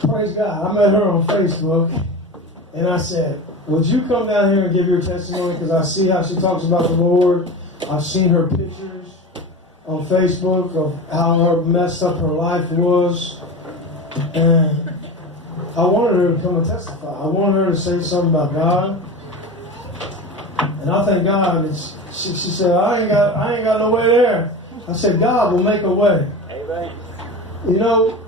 Praise God. I met her on Facebook, and I said, would you come down here and give your testimony? Because I see how she talks about the Lord. I've seen her pictures on Facebook of how messed up her life was. And I wanted her to come and testify. I wanted her to say something about God. And I thank God. She said, I ain't got no way there. I said, God will make a way. Amen. You know,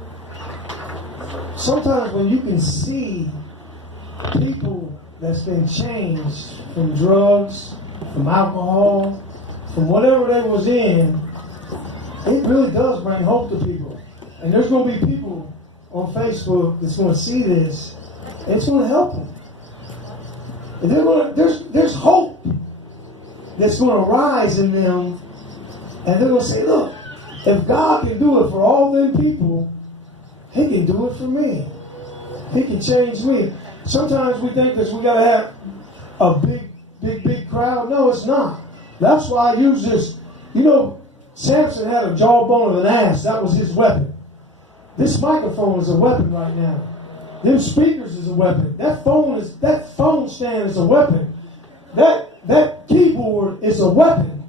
sometimes when you can see people that's been changed from drugs, from alcohol, from whatever they was in, it really does bring hope to people. And there's going to be people on Facebook that's going to see this, and it's going to help them. And there's hope that's going to rise in them, and they're going to say, look, if God can do it for all them people, He can do it for me. He can change me. Sometimes we think that we got to have a big crowd. No, it's not. That's why I use this. You know, Samson had a jawbone of an ass. That was his weapon. This microphone is a weapon right now. Them speakers is a weapon. That phone stand is a weapon. That keyboard is a weapon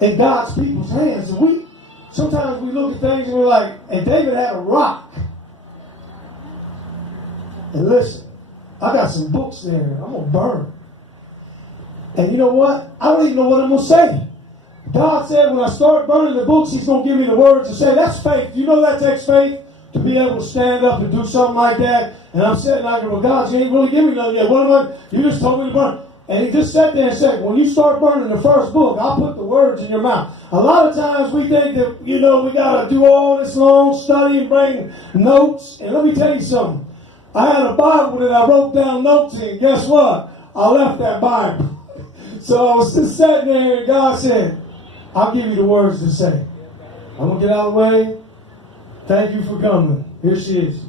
in God's people's hands. And sometimes we look at things and we're like, and David had a rock. And listen, I got some books there. I'm going to burn them. And you know what? I don't even know what I'm going to say. God said when I start burning the books, He's going to give me the words to say. That's faith. You know that takes faith to be able to stand up and do something like that. And I'm sitting out there, well, God, you ain't really giving me nothing yet. What am I? You just told me to burn. And He just sat there and said, when you start burning the first book, I'll put the words in your mouth. A lot of times we think that, we got to do all this long study and bring notes. And let me tell you something. I had a Bible that I wrote down notes in. Guess what? I left that Bible. So I was just sitting there and God said, I'll give you the words to say. I'm going to get out of the way. Thank you for coming. Here she is.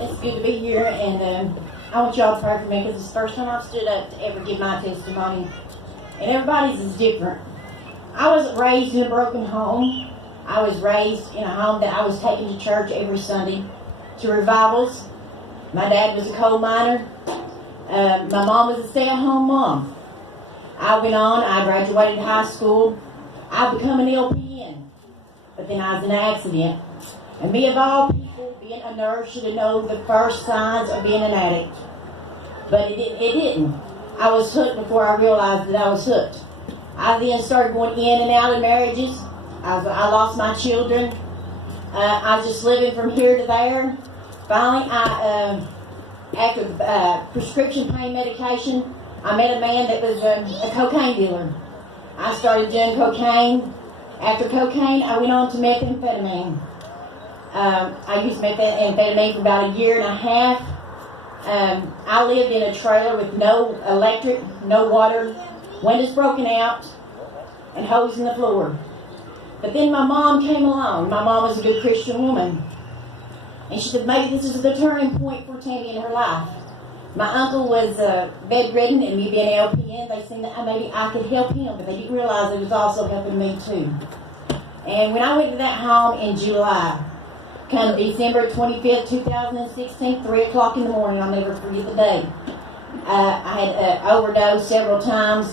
It's good to be here, and I want y'all to pray for me because it's the first time I've stood up to ever give my testimony. And everybody's is different. I wasn't raised in a broken home. I was raised in a home that I was taken to church every Sunday to revivals. My dad was a coal miner. My mom was a stay-at-home mom. I went on. I graduated high school. I become an LPN. But then I was in an accident. And me of all people, being a nurse, should have known the first signs of being an addict. But it didn't. I was hooked before I realized that I was hooked. I then started going in and out of marriages. I lost my children. I was just living from here to there. Finally, after prescription pain medication, I met a man that was a cocaine dealer. I started doing cocaine. After cocaine, I went on to methamphetamine. I used methamphetamine for about a year and a half. I lived in a trailer with no electric, no water, windows broken out, and holes in the floor. But then my mom came along. My mom was a good Christian woman. And she said, maybe this is the turning point for Tammy in her life. My uncle was bedridden, and me being an LPN, they seen that maybe I could help him, but they didn't realize it was also helping me too. And when I went to that home in July, come December 25th, 2016, 3 o'clock in the morning, I'll never forget the day. I had overdosed several times.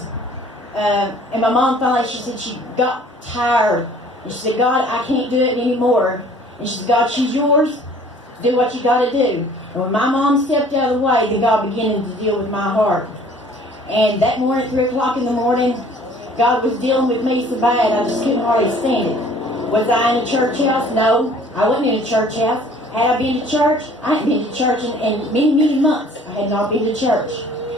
And my mom finally, she said she got tired. And she said, God, I can't do it anymore. And she said, God, she's yours. Do what you got to do. And when my mom stepped out of the way, then God began to deal with my heart. And that morning, 3 o'clock in the morning, God was dealing with me so bad, I just couldn't hardly stand it. Was I in a church house? No, I wasn't in a church house. Had I been to church? I hadn't been to church in many, many months. I had not been to church.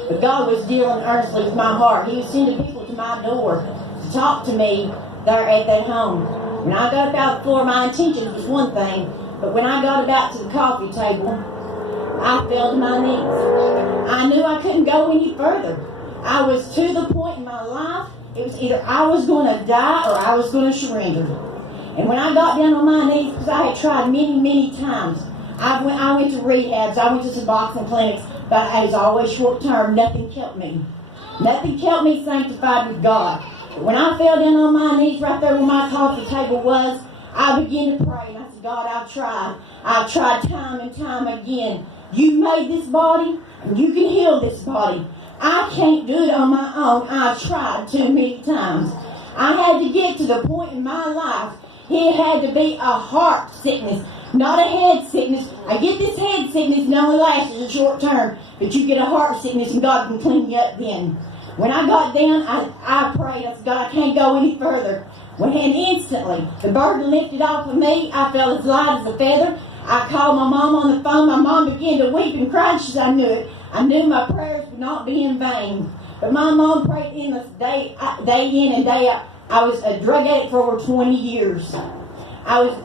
But God was dealing earnestly with my heart. He was sending people to my door to talk to me there at that home. When I got up out of the floor, my intentions was one thing, but when I got about to the coffee table, I fell to my knees. I knew I couldn't go any further. I was to the point in my life, it was either I was going to die or I was going to surrender. And when I got down on my knees, because I had tried many, many times, I went to rehabs, I went to Suboxone clinics, but it was always short term. Nothing kept me. Nothing kept me sanctified with God. When I fell down on my knees right there where my coffee table was, I began to pray, and I said, God, I've tried time and time again. You made this body, and you can heal this body. I can't do it on my own. I've tried too many times. I had to get to the point in my life, it had to be a heart sickness, not a head sickness. I get this head sickness and it only lasts a short term, but you get a heart sickness and God can clean you up then. When I got down, I prayed. I said, God, I can't go any further. And instantly, the burden lifted off of me. I felt as light as a feather. I called my mom on the phone. My mom began to weep and cry. She said, I knew it. I knew my prayers would not be in vain. But my mom prayed endless day in and day out. I was a drug addict for over 20 years. I was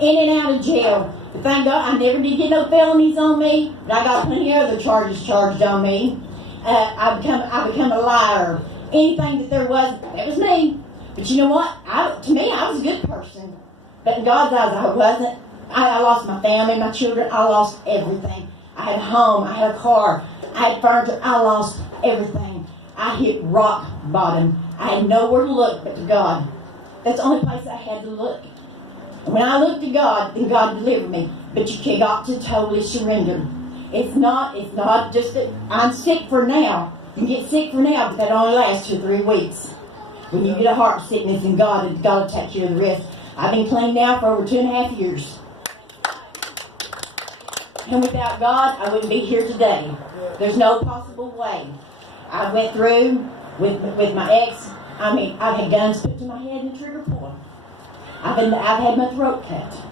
in and out of jail. But thank God, I never did get no felonies on me. But I got plenty of other charges charged on me. I become a liar. Anything that there was, that was me. But you know what? To me, I was a good person. But in God's eyes, I wasn't. I lost my family, my children. I lost everything. I had a home. I had a car. I had furniture. I lost everything. I hit rock bottom. I had nowhere to look but to God. That's the only place I had to look. And when I looked to God, then God delivered me. But you got to totally surrender. It's not just that I'm sick for now. You can get sick for now, but that only lasts 2 or 3 weeks. When you get a heart sickness, and God will take care of the rest. I've been clean now for over 2.5 years. And without God, I wouldn't be here today. There's no possible way. I went through with my ex. I've had guns put to my head and a trigger pull. I've had my throat cut.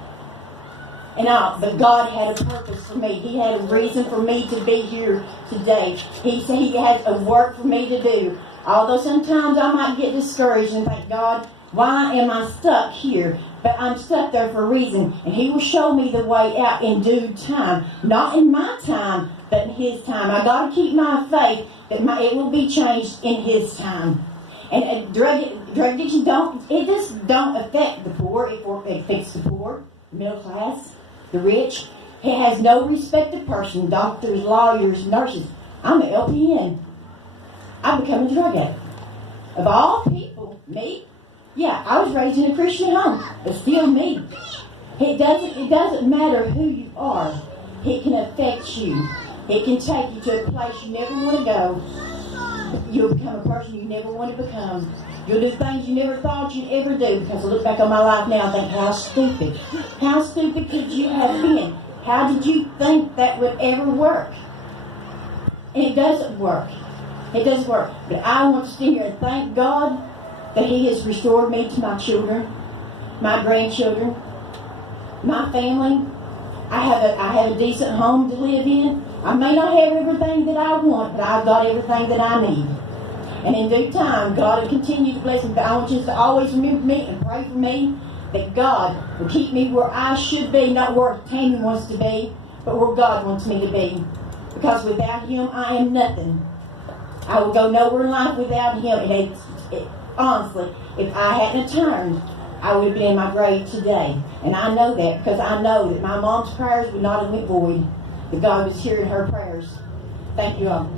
But God had a purpose for me. He had a reason for me to be here today. He said He has a work for me to do. Although sometimes I might get discouraged and think, God, why am I stuck here? But I'm stuck there for a reason. And He will show me the way out in due time. Not in my time, but in His time. I got to keep my faith that it will be changed in His time. And drug addiction don't affect the poor. It affects the poor, the middle class, the rich. It has no respect of person. Doctors, lawyers, nurses. I'm an LPN. I've become a drug addict. Of all people, me, yeah, I was raised in a Christian home, but still me. It doesn't matter who you are. It can affect you. It can take you to a place you never want to go. You'll become a person you never want to become. You'll do things you never thought you'd ever do, because I look back on my life now and think, how stupid. How stupid could you have been? How did you think that would ever work? And it doesn't work. It doesn't work. But I want to stand here and thank God that He has restored me to my children, my grandchildren, my family. I have a decent home to live in. I may not have everything that I want, but I've got everything that I need. And in due time, God will continue to bless me. But I want you to always remember me and pray for me that God will keep me where I should be, not where Tammy wants to be, but where God wants me to be. Because without Him, I am nothing. I will go nowhere in life without Him. Honestly, if I hadn't turned, I would have been in my grave today. And I know that because I know that my mom's prayers would not have went void. That God was hearing her prayers. Thank you all.